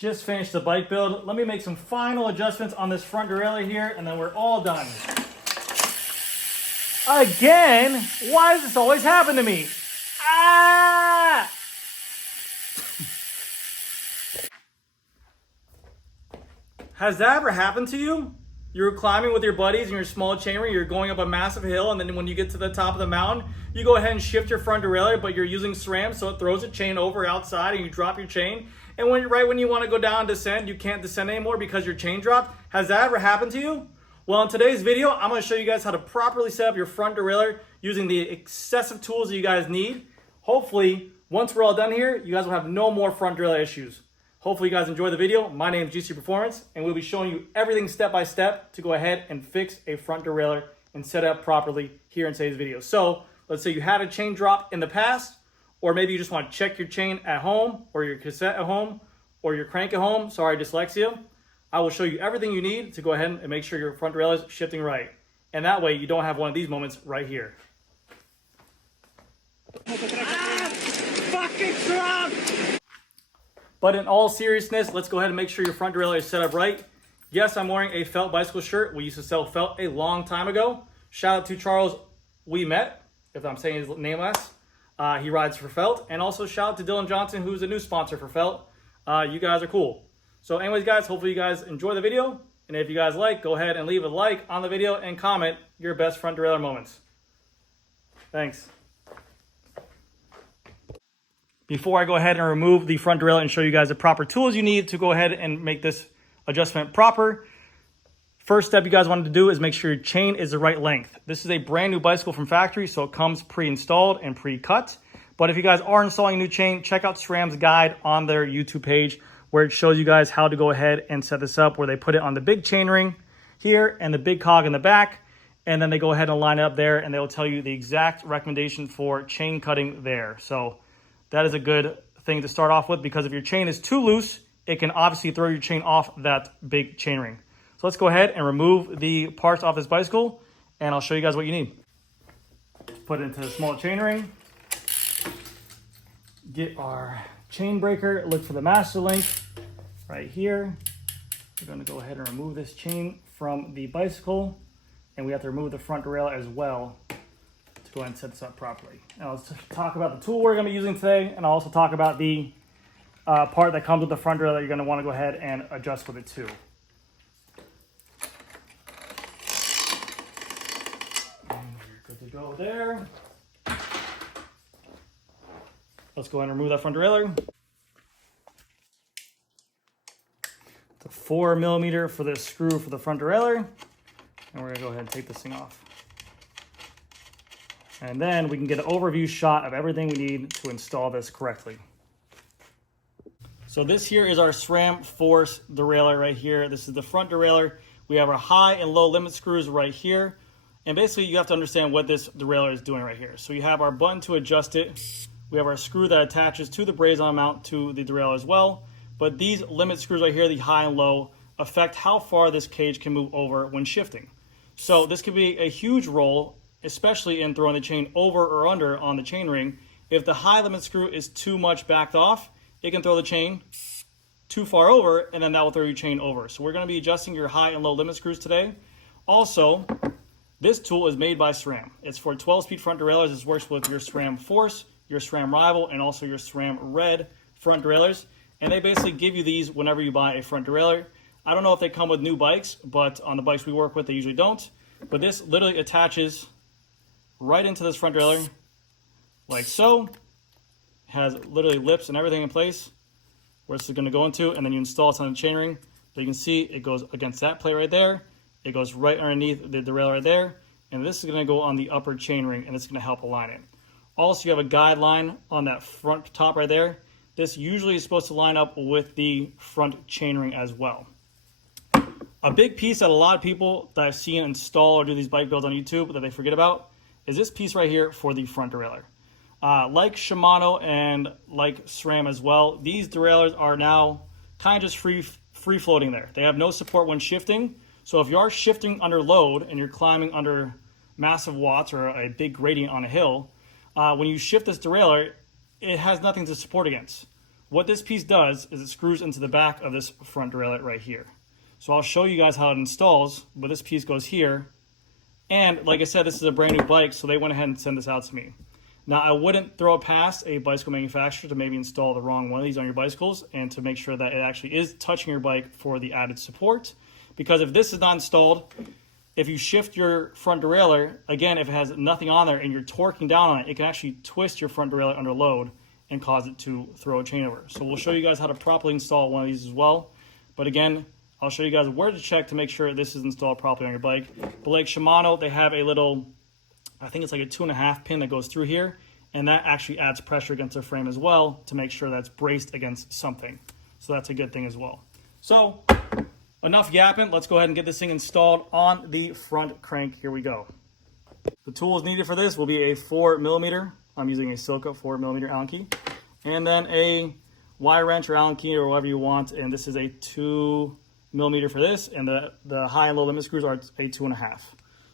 Just finished the bike build. Let me make some final adjustments on this front derailleur here, and then we're all done. Again? Why does this always happen to me? Ah! Has that ever happened to you? You're climbing with your buddies in your small chainring, you're going up a massive hill, and then when you get to the top of the mountain, you go ahead and shift your front derailleur, but you're using SRAM, so it throws a chain over outside and you drop your chain. And right when you want to go down and descend, you can't descend anymore because your chain dropped. Has that ever happened to you? Well, in today's video, I'm going to show you guys how to properly set up your front derailleur using the excessive tools that you guys need. Hopefully, once we're all done here, you guys will have no more front derailleur issues. Hopefully you guys enjoy the video. My name is GC Performance, and we'll be showing you everything step by step to go ahead and fix a front derailleur and set it up properly here in today's video. So let's say you had a chain drop in the past, or maybe you just want to check your chain at home, or your cassette at home, or your crank at home. Sorry, dyslexia. I will show you everything you need to go ahead and make sure your front derailleur is shifting right. And that way you don't have one of these moments right here. Fucking truck! But in all seriousness, let's go ahead and make sure your front derailleur is set up right. Yes, I'm wearing a felt bicycle shirt. We used to sell felt a long time ago. Shout out to Charles We Met, if I'm saying his name last. He rides for felt. And also shout out to Dylan Johnson, who's a new sponsor for felt. You guys are cool. So anyways, guys, hopefully you guys enjoy the video. And if you guys like, go ahead and leave a like on the video and comment your best front derailleur moments. Thanks. Before I go ahead and remove the front derailleur and show you guys the proper tools you need to go ahead and make this adjustment proper, first step you guys want to do is make sure your chain is the right length. This is a brand new bicycle from factory, so it comes pre-installed and pre-cut. But if you guys are installing a new chain, check out SRAM's guide on their YouTube page where it shows you guys how to go ahead and set this up, where they put it on the big chain ring here and the big cog in the back, and then they go ahead and line it up there, and they'll tell you the exact recommendation for chain cutting there. So that is a good thing to start off with, because if your chain is too loose, it can obviously throw your chain off that big chain ring. So let's go ahead and remove the parts off this bicycle, and I'll show you guys what you need. Put it into the small chain ring. Get our chain breaker. Look for the master link right here. We're going to go ahead and remove this chain from the bicycle, and we have to remove the front derailleur as well. Go ahead and set this up properly. Now let's talk about the tool we're going to be using today, and I'll also talk about the part that comes with the front derailleur that you're going to want to go ahead and adjust with it too. And we're good to go there. Let's go ahead and remove that front derailleur. It's a 4mm for this screw for the front derailleur, and we're going to go ahead and take this thing off. And then we can get an overview shot of everything we need to install this correctly. So this here is our SRAM Force derailleur right here. This is the front derailleur. We have our high and low limit screws right here. And basically you have to understand what this derailleur is doing right here. So you have our button to adjust it. We have our screw that attaches to the braze-on mount to the derailleur as well. But these limit screws right here, the high and low, affect how far this cage can move over when shifting. So this could be a huge role, especially in throwing the chain over or under on the chain ring. If the high limit screw is too much backed off, it can throw the chain too far over, and then that will throw your chain over. So we're going to be adjusting your high and low limit screws today. Also, this tool is made by SRAM. It's for 12-speed front derailleurs. This works with your SRAM Force, your SRAM Rival, and also your SRAM Red front derailleurs. And they basically give you these whenever you buy a front derailleur. I don't know if they come with new bikes, but on the bikes we work with, they usually don't. But this literally attaches right into this front derailleur, like so. It has literally lips and everything in place where this is going to go into, and then you install it on the chainring. So you can see it goes against that plate right there. It goes right underneath the derailleur right there, and this is going to go on the upper chainring, and it's going to help align it. Also, you have a guideline on that front top right there. This usually is supposed to line up with the front chainring as well. A big piece that a lot of people that I've seen install or do these bike builds on YouTube that they forget about is this piece right here for the front derailleur. Like Shimano and like SRAM as well, these derailleurs are now kind of just free floating there. They have no support when shifting. So if you are shifting under load and you're climbing under massive watts or a big gradient on a hill, when you shift this derailleur, it has nothing to support against. what this piece does is it screws into the back of this front derailleur right here. So I'll show you guys how it installs, but this piece goes here. And like I said, this is a brand new bike, so they went ahead and sent this out to me. Now, I wouldn't throw it past a bicycle manufacturer to maybe install the wrong one of these on your bicycles and to make sure that it actually is touching your bike for the added support. Because if this is not installed, if you shift your front derailleur, again, if it has nothing on there and you're torquing down on it, it can actually twist your front derailleur under load and cause it to throw a chain over. So we'll show you guys how to properly install one of these as well. But again, I'll show you guys where to check to make sure this is installed properly on your bike. But like Shimano, they have a little, I think it's like a 2.5 pin that goes through here, and that actually adds pressure against the frame as well to make sure that's braced against something. So that's a good thing as well. So enough yapping, let's go ahead and get this thing installed on the front crank. Here we go. The tools needed for this will be a 4mm. I'm using a Silca 4mm Allen key, and then a Y wrench or Allen key or whatever you want. And this is a 2mm for this, and the high and low limit screws are a 2.5.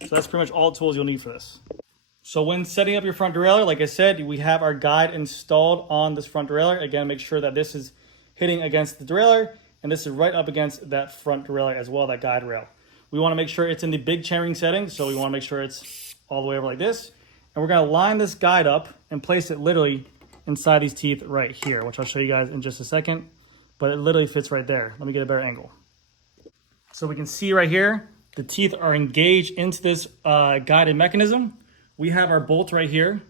So that's pretty much all the tools you'll need for this. So when setting up your front derailleur, like I said, we have our guide installed on this front derailleur. Again, make sure that this is hitting against the derailleur, and this is right up against that front derailleur as well, that guide rail. We want to make sure it's in the big chainring setting, so we want to make sure it's all the way over like this. And we're going to line this guide up and place it literally inside these teeth right here, which I'll show you guys in just a second. But it literally fits right there. Let me get a better angle. So we can see right here, the teeth are engaged into this guided mechanism. We have our bolt right here,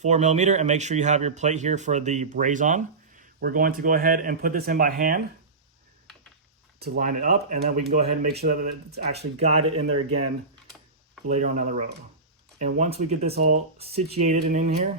4mm, and make sure you have your plate here for the braze on. We're going to go ahead and put this in by hand to line it up, and then we can go ahead and make sure that it's actually guided in there again later on down the road. And once we get this all situated and in here,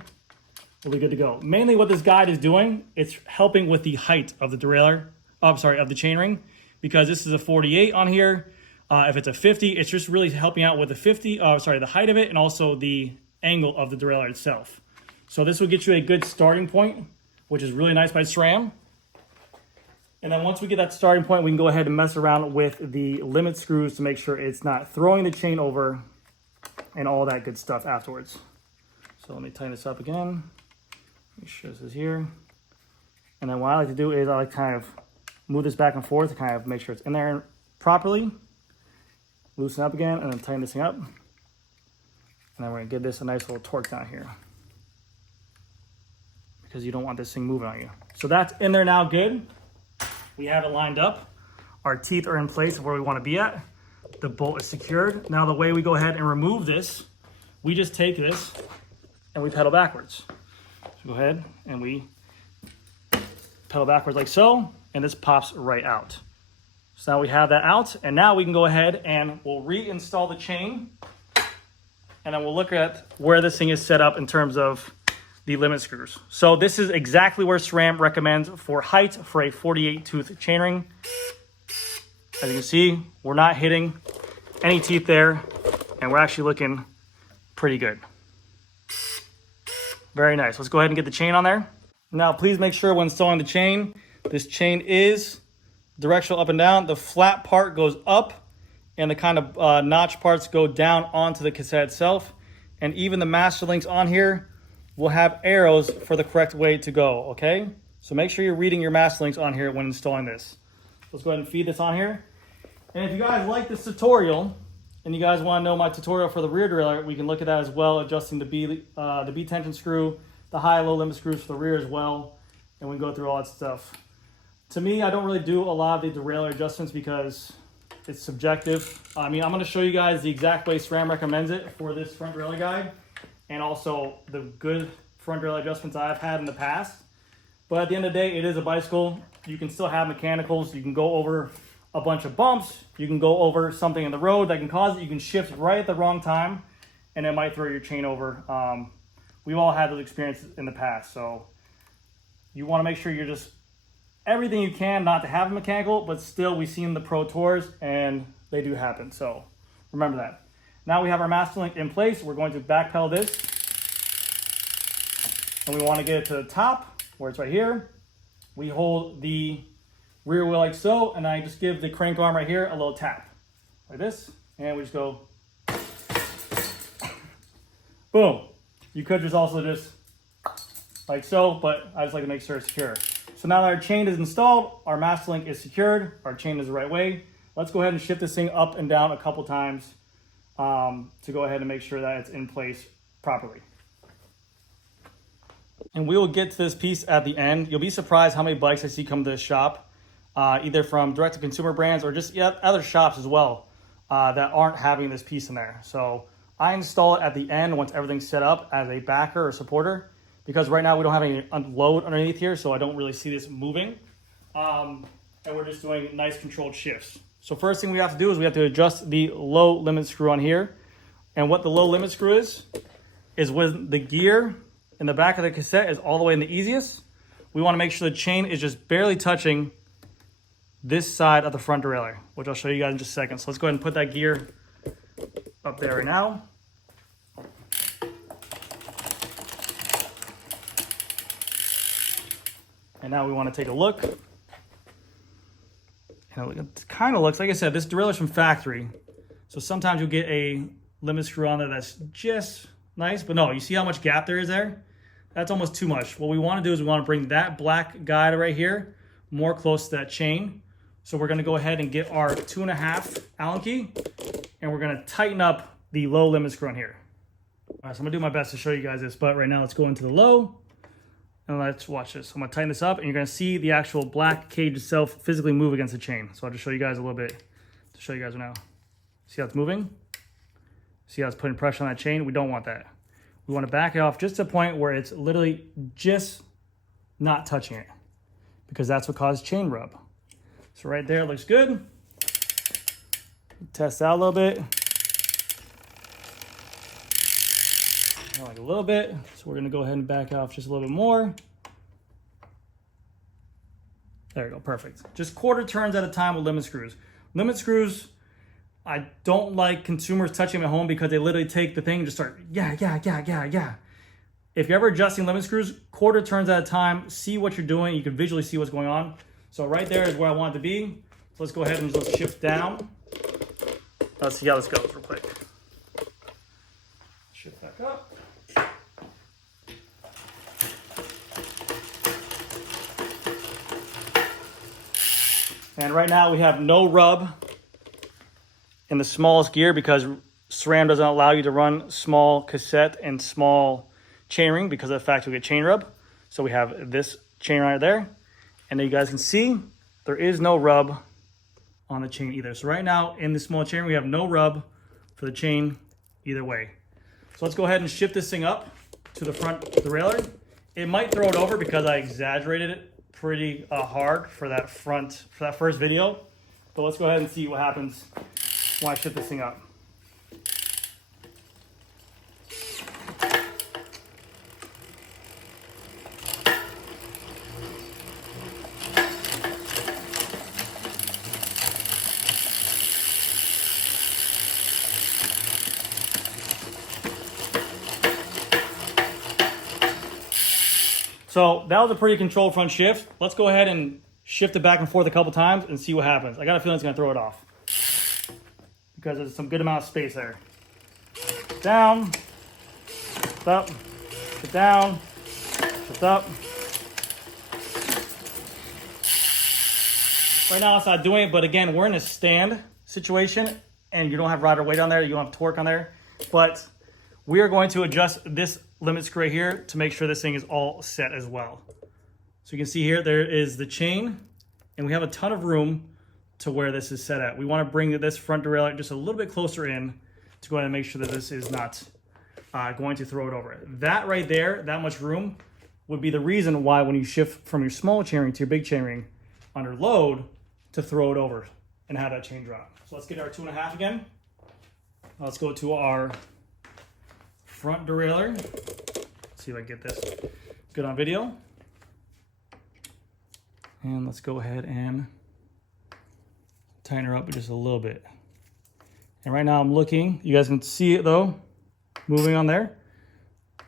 we'll be good to go. Mainly what this guide is doing, it's helping with the height of the derailleur, of the chainring, because this is a 48 on here. If it's a 50, it's just really helping out with the height of it, and also the angle of the derailleur itself. So this will get you a good starting point, which is really nice by SRAM. And then once we get that starting point, we can go ahead and mess around with the limit screws to make sure it's not throwing the chain over and all that good stuff afterwards. So let me tighten this up again. Make sure this is here. And then what I like to do is I like to kind of move this back and forth to kind of make sure it's in there properly. Loosen up again, and then tighten this thing up. And then we're gonna give this a nice little torque down here, because you don't want this thing moving on you. So that's in there now, good. We have it lined up. Our teeth are in place where we wanna be at. The bolt is secured. Now the way we go ahead and remove this, we just take this and we pedal backwards. So go ahead and we pedal backwards like so, and this pops right out. So now we have that out, and now we can go ahead and we'll reinstall the chain, and then we'll look at where this thing is set up in terms of the limit screws. So this is exactly where SRAM recommends for height for a 48 tooth chainring. As you can see, we're not hitting any teeth there, and we're actually looking pretty good. Very nice. Let's go ahead and get the chain on there. Now, please make sure when installing the chain, this chain is directional up and down. The flat part goes up, and the kind of notch parts go down onto the cassette itself. And even the master links on here will have arrows for the correct way to go, okay? So make sure you're reading your master links on here when installing this. Let's go ahead and feed this on here. And if you guys like this tutorial, and you guys want to know my tutorial for the rear derailleur, we can look at that as well, adjusting the B tension screw, the high and low limit screws for the rear as well, and we can go through all that stuff. To me, I don't really do a lot of the derailleur adjustments because it's subjective. I mean, I'm going to show you guys the exact way SRAM recommends it for this front derailleur guide, and also the good front derailleur adjustments I've had in the past. But at the end of the day, it is a bicycle. You can still have mechanicals. You can go over a bunch of bumps. You can go over something in the road that can cause it. You can shift right at the wrong time, and it might throw your chain over. We've all had those experiences in the past. So you want to make sure you're just everything you can not to have a mechanical, but still we've seen the pro tours and they do happen. So remember that. Now we have our master link in place. We're going to backpedal this, and we want to get it to the top where it's right here. We hold the rear wheel like so, and I just give the crank arm right here a little tap like this, and we just go boom. You could just also just like so, but I just like to make sure it's secure. So now that our chain is installed, our master link is secured, our chain is the right way. Let's go ahead and shift this thing up and down a couple times to go ahead and make sure that it's in place properly. And we will get to this piece at the end. You'll be surprised how many bikes I see come to this shop, either from direct-to-consumer brands or just other shops as well that aren't having this piece in there. So I install it at the end once everything's set up as a backer or supporter, because right now we don't have any load underneath here, so I don't really see this moving. And we're just doing nice controlled shifts. So first thing we have to do is we have to adjust the low limit screw on here. And what the low limit screw is when the gear in the back of the cassette is all the way in the easiest, we want to make sure the chain is just barely touching this side of the front derailleur, which I'll show you guys in just a second. So let's go ahead and put that gear up there right now. And now we want to take a look. And it kind of looks, like I said, this derailleur is from factory. So sometimes you'll get a limit screw on there that's just nice, but no, you see how much gap there is there? That's almost too much. What we want to do is we want to bring that black guide right here more close to that chain. So we're going to go ahead and get our 2.5 Allen key, and we're going to tighten up the low limit screw on here. All right, so I'm going to do my best to show you guys this, but right now let's go into the low, and let's watch this. So I'm going to tighten this up, and you're going to see the actual black cage itself physically move against the chain. So I'll just show you guys a little bit to show you guys now. See how it's moving? See how it's putting pressure on that chain? We don't want that. We want to back it off just to a point where it's literally just not touching it, because that's what causes chain rub. So right there, it looks good. Test out a little bit. Like a little bit. So we're gonna go ahead and back off just a little bit more. There we go, perfect. Just quarter turns at a time with limit screws. Limit screws, I don't like consumers touching them at home because they literally take the thing and just start, yeah. If you're ever adjusting limit screws, quarter turns at a time, see what you're doing. You can visually see what's going on. So right there is where I want it to be. So let's go ahead and just shift down. Let's see how this goes real quick. Shift back up. And right now we have no rub in the smallest gear because SRAM doesn't allow you to run small cassette and small chainring because of the fact we get chain rub. So we have this chain right there. And then you guys can see there is no rub on the chain either. So right now in the small chain, we have no rub for the chain either way. So let's go ahead and shift this thing up to the front derailleur. It might throw it over because I exaggerated it pretty hard for that first video. But let's go ahead and see what happens when I shift this thing up. So that was a pretty controlled front shift. Let's go ahead and shift it back and forth a couple times and see what happens. I got a feeling it's gonna throw it off because there's some good amount of space there. Down, shift up, shift down, shift up. Right now it's not doing it, but again, we're in a stand situation and you don't have rider weight on there, you don't have torque on there, but we are going to adjust this limit screw right here to make sure this thing is all set as well. So you can see here, there is the chain, and we have a ton of room to where this is set at. We want to bring this front derailleur just a little bit closer in to go ahead and make sure that this is not going to throw it over. That right there, that much room, would be the reason why when you shift from your small chainring to your big chainring under load to throw it over and have that chain drop. So let's get our 2.5 again. Let's go to our front derailleur. See if I can get this good on video. And let's go ahead and tighten her up just a little bit. And right now I'm looking, you guys can see it though, moving on there.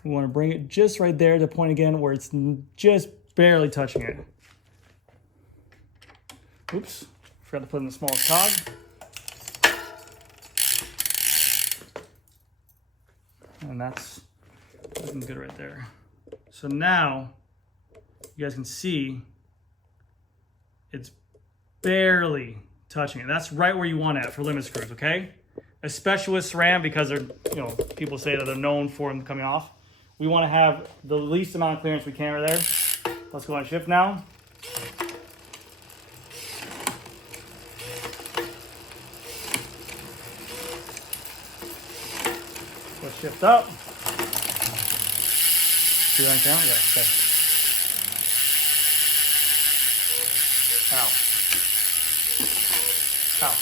We want to bring it just right there to the point again where it's just barely touching it. Oops, forgot to put in the smallest cog. And that's looking good right there. So now you guys can see It's barely touching it. That's right where you want it for limit screws, okay? Especially with SRAM, because they're, you know, people say that they're known for them coming off. We want to have the least amount of clearance we can right there. Let's go on shift now. Let's shift up. See what I'm saying? Yeah, okay. Ow. Ow.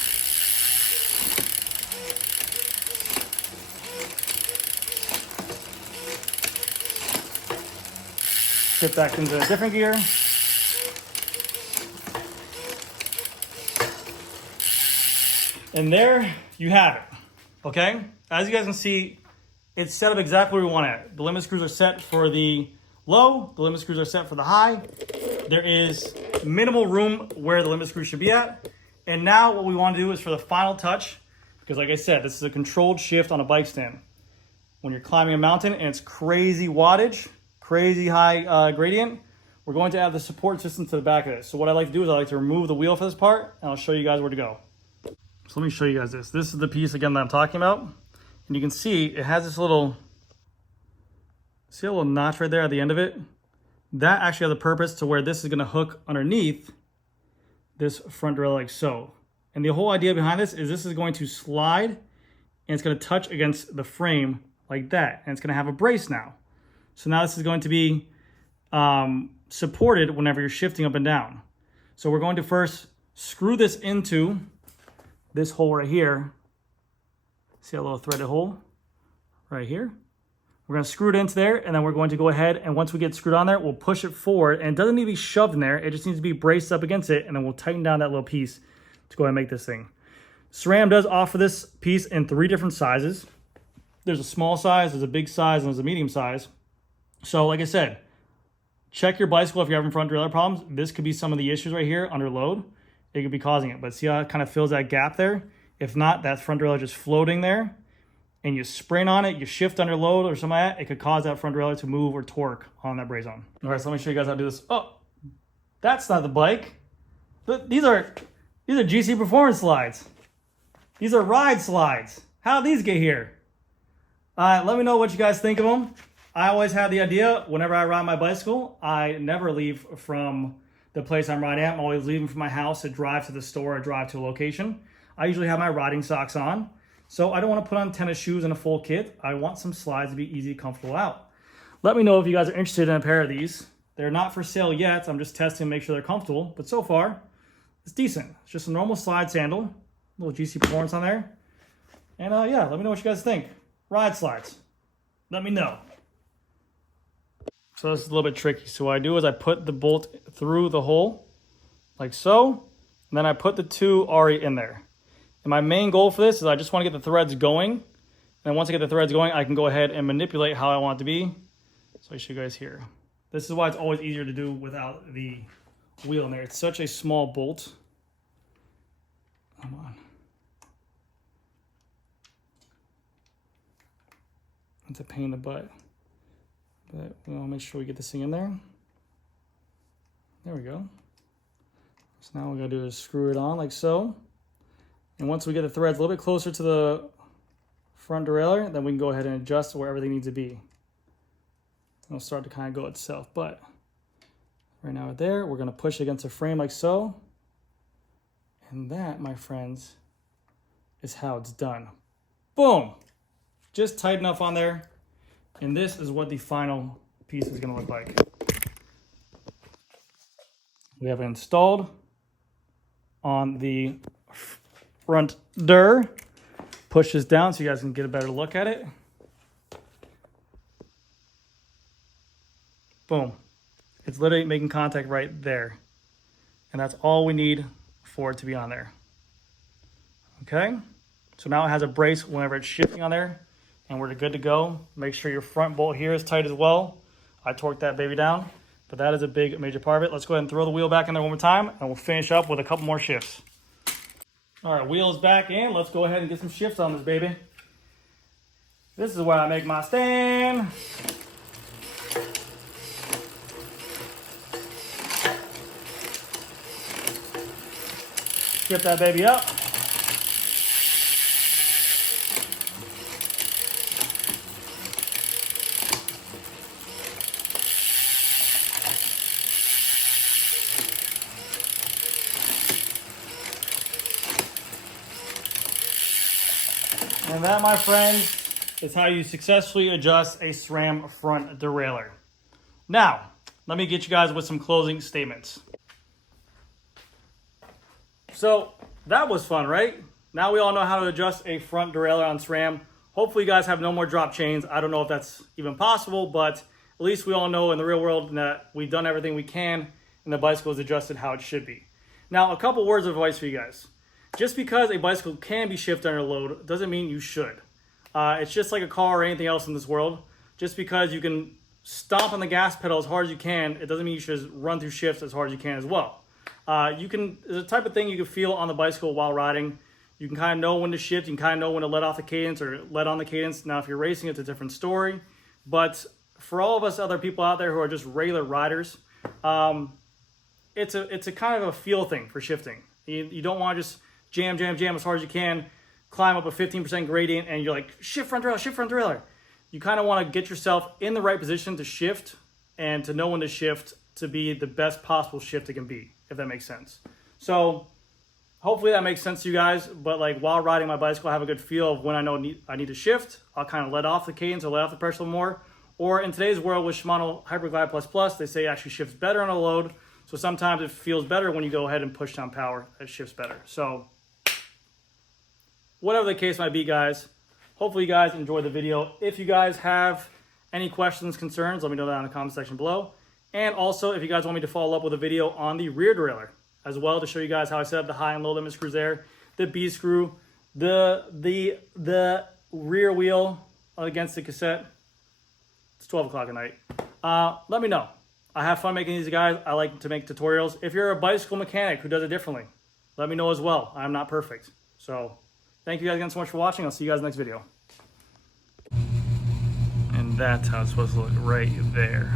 Get back into a different gear. And there you have it, okay? As you guys can see, it's set up exactly where we want it. The limit screws are set for the low, the limit screws are set for the high. There is minimal room where the limit screw should be at. And now what we want to do is for the final touch, because like I said, this is a controlled shift on a bike stand. When you're climbing a mountain and it's crazy wattage, crazy high gradient, we're going to add the support system to the back of this. So what I like to do is I like to remove the wheel for this part, and I'll show you guys where to go. So let me show you guys this. This is the piece again that I'm talking about. And you can see it has this little, see a little notch right there at the end of it? That actually has a purpose to where this is gonna hook underneath this front derailleur like so. And the whole idea behind this is going to slide and it's gonna touch against the frame like that. And it's gonna have a brace now. So now this is going to be supported whenever you're shifting up and down. So we're going to first screw this into this hole right here. See a little threaded hole right here? We're gonna screw it into there, and then we're going to go ahead, and once we get screwed on there, we'll push it forward, and it doesn't need to be shoved in there, it just needs to be braced up against it, and then we'll tighten down that little piece to go ahead and make this thing. SRAM does offer this piece in 3 different sizes. There's a small size, there's a big size, and there's a medium size. So like I said, check your bicycle if you're having front derailleur problems. This could be some of the issues right here under load. It could be causing it, but see how it kind of fills that gap there? If not, that front derailleur just floating there, and you sprint on it, you shift under load or something like that, it could cause that front derailleur to move or torque on that brace on. All right, so let me show you guys how to do this. Oh, that's not the bike. These are GC Performance slides. These are ride slides. How did these get here? Let me know what you guys think of them. I always have the idea, whenever I ride my bicycle, I never leave from the place I'm riding at. I'm always leaving from my house to drive to the store or drive to a location. I usually have my riding socks on. So I don't want to put on tennis shoes and a full kit. I want some slides to be easy, comfortable out. Let me know if you guys are interested in a pair of these. They're not for sale yet. I'm just testing to make sure they're comfortable. But so far, it's decent. It's just a normal slide sandal. Little GC Performance on there. And yeah, let me know what you guys think. Ride slides. Let me know. So this is a little bit tricky. So what I do is I put the bolt through the hole, like so. And then I put the 2 already in there. And my main goal for this is I just want to get the threads going. And once I get the threads going, I can go ahead and manipulate how I want it to be. So I show you guys here. This is why it's always easier to do without the wheel in there. It's such a small bolt. Come on. It's a pain in the butt. But we want to make sure we get this thing in there. There we go. So now what we're going to do is screw it on like so. And once we get the threads a little bit closer to the front derailleur, then we can go ahead and adjust where everything needs to be. It'll start to kind of go itself. But right now there, we're going to push against the frame like so. And that, my friends, is how it's done. Boom! Just tight enough on there. And this is what the final piece is going to look like. We have it installed on the front derailleur. Push this down so you guys can get a better look at it. Boom. It's literally making contact right there. And that's all we need for it to be on there. Okay? So now it has a brace whenever it's shifting on there. And we're good to go. Make sure your front bolt here is tight as well. I torqued that baby down. But that is a big, major part of it. Let's go ahead and throw the wheel back in there one more time. And we'll finish up with a couple more shifts. All right, wheel is back in. Let's go ahead and get some shifts on this baby. This is where I make my stand. Shift that baby up. And that, my friends, is how you successfully adjust a SRAM front derailleur. Now, let me get you guys with some closing statements. So, that was fun, right? Now we all know how to adjust a front derailleur on SRAM. Hopefully you guys have no more drop chains. I don't know if that's even possible, but at least we all know in the real world that we've done everything we can and the bicycle is adjusted how it should be. Now, a couple words of advice for you guys. Just because a bicycle can be shifted under load doesn't mean you should. It's just like a car or anything else in this world. Just because you can stomp on the gas pedal as hard as you can, it doesn't mean you should run through shifts as hard as you can as well. There's a type of thing you can feel on the bicycle while riding. You can kind of know when to shift, you can kind of know when to let off the cadence or let on the cadence. Now, if you're racing, it's a different story. But for all of us other people out there who are just regular riders, it's a kind of a feel thing for shifting. You don't want to just jam as hard as you can, climb up a 15% gradient, and you're like, shift front derailleur. You kind of want to get yourself in the right position to shift and to know when to shift to be the best possible shift it can be, if that makes sense. So hopefully that makes sense to you guys, but like while riding my bicycle, I have a good feel of when I know I need to shift. I'll kind of let off the cadence or let off the pressure a little more. Or in today's world with Shimano Hyperglide Plus, they say it actually shifts better on a load. So sometimes it feels better when you go ahead and push down power, it shifts better. So whatever the case might be, guys, hopefully you guys enjoyed the video. If you guys have any questions, concerns, let me know that in the comment section below. And also, if you guys want me to follow up with a video on the rear derailleur as well to show you guys how I set up the high and low limit screws there, the B screw, the rear wheel against the cassette. It's 12 o'clock at night. Let me know. I have fun making these, guys. I like to make tutorials. If you're a bicycle mechanic who does it differently, let me know as well. I'm not perfect. So thank you guys again so much for watching. I'll see you guys in the next video. And that's how it's supposed to look right there.